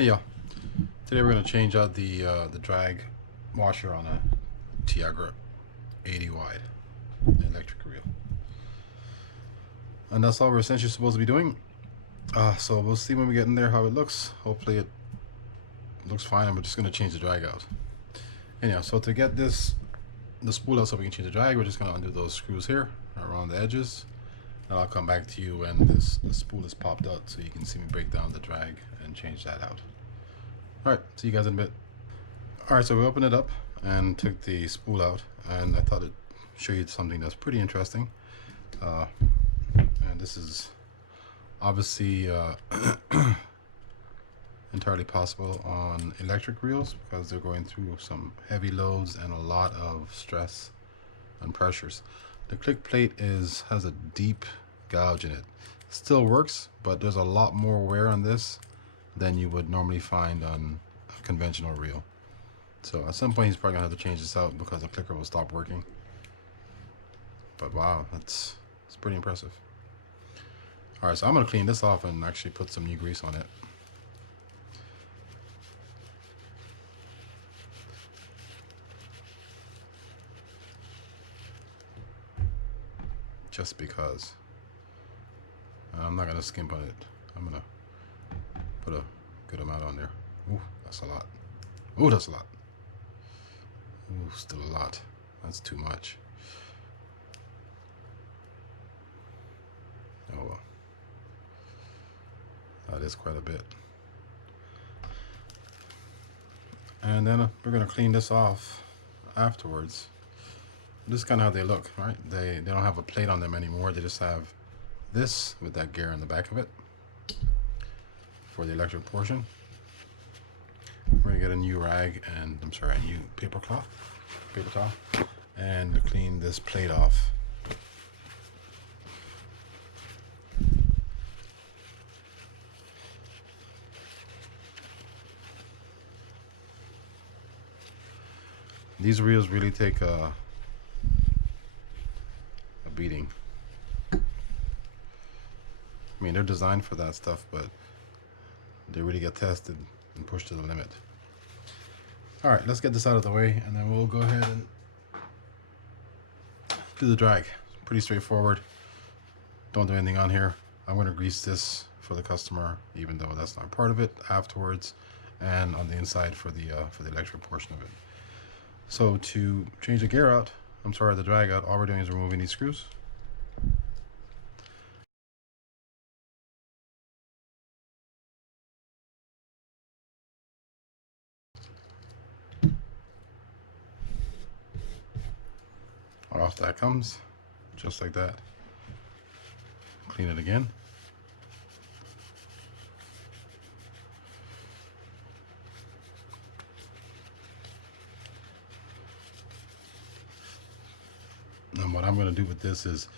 Hey y'all, today we're going to change out the drag washer on a Tiagra 80 wide electric reel. And that's all we're essentially supposed to be doing. So we'll see when we get in there how it looks. Hopefully it looks fine, and we're just going to change the drag out. Anyhow, so to get the spool out so we can change the drag, we're just going to undo those screws here around the edges. And I'll come back to you when the spool is popped out so you can see me break down the drag and change that out. Alright, see you guys in a bit. Alright, so we opened it up and took the spool out, and I thought I'd show you something that's pretty interesting. And this is obviously entirely possible on electric reels because they're going through some heavy loads and a lot of stress and pressures. The click plate has a deep gouge in it. Still works, but there's a lot more wear on this than you would normally find on a conventional reel. So at some point he's probably gonna have to change this out because the clicker will stop working. But wow, it's pretty impressive. Alright, so I'm gonna clean this off and actually put some new grease on it. Just because. I'm not gonna skimp on it. I'm gonna put a good amount on there. Ooh, that's a lot. Ooh, that's a lot. Ooh, still a lot. That's too much. Oh well. That is quite a bit. And then we're gonna clean this off afterwards. This is kind of how they look, right? They don't have a plate on them anymore. They just have this with that gear in the back of it for the electric portion. We're gonna get a new rag and a new paper towel, and clean this plate off. These reels really take a beating. I mean, they're designed for that stuff, but they really get tested and pushed to the limit. All right, let's get this out of the way, and then we'll go ahead and do the drag. Pretty straightforward. Don't do anything on here. I'm going to grease this for the customer, even though that's not part of it, afterwards, and on the inside for the electric portion of it. So to change the gear out, the drag out, all we're doing is removing these screws. Off that comes, just like that. Clean it again. And what I'm going to do with this is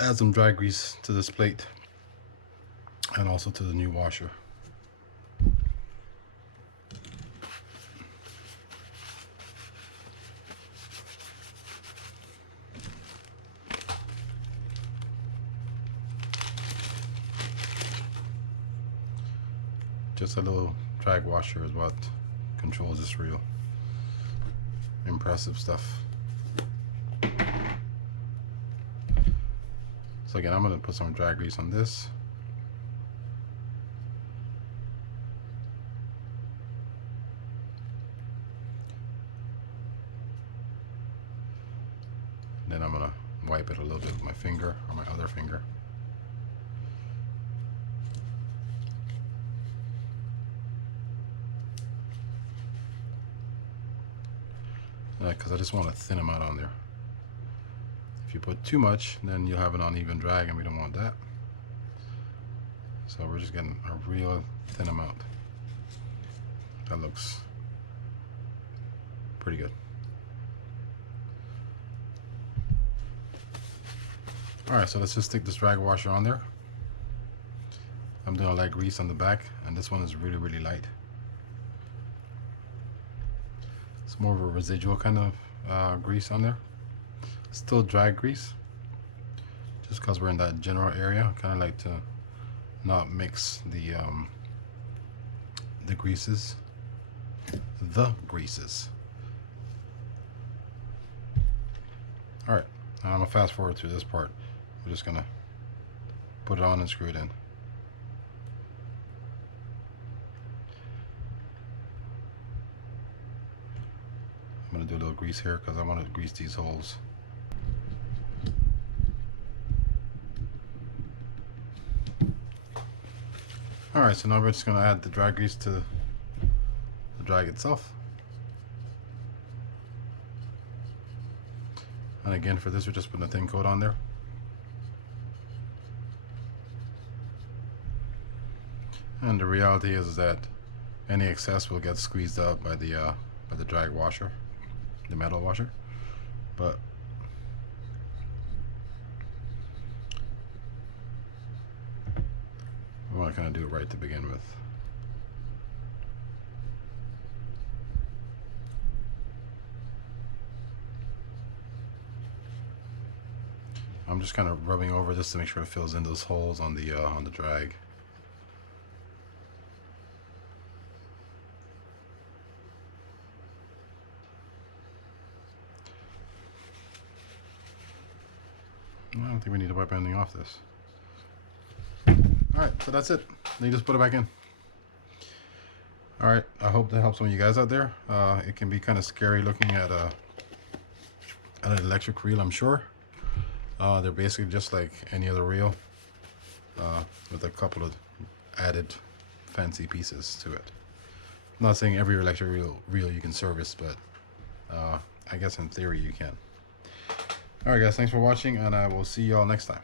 add some dry grease to this plate and also to the new washer. Just a little drag washer is what controls this reel. Impressive stuff. So again, I'm going to put some drag grease on this. Then I'm going to wipe it a little bit with my finger, or my other finger. Because I just want a thin amount on there. If you put too much, then you'll have an uneven drag, and we don't want that. So we're just getting a real thin amount. That looks pretty good. Alright, so let's just stick this drag washer on there. I'm doing a light grease on the back, and this one is really, really light. It's more of a residual kind of grease on there. Still drag grease, just because we're in that general area. I kind of like to not mix the greases. All right, now I'm gonna fast forward to this part. We're just gonna put it on and screw it in. I'm gonna do a little grease here because I want to grease these holes. All right, so now we're just gonna add the drag grease to the drag itself. And again, for this, we're just putting a thin coat on there. And the reality is that any excess will get squeezed out by the drag washer, the metal washer. But we want to kind of do it right to begin with. I'm just kind of rubbing over this to make sure it fills in those holes on the drag. I don't think we need to wipe anything off this. Alright, so that's it. Then you just put it back in. Alright, I hope that helps some of you guys out there. It can be kind of scary looking at an electric reel, I'm sure. They're basically just like any other reel, with a couple of added fancy pieces to it. I'm not saying every electric reel you can service, but I guess in theory you can. Alright guys, thanks for watching, and I will see y'all next time.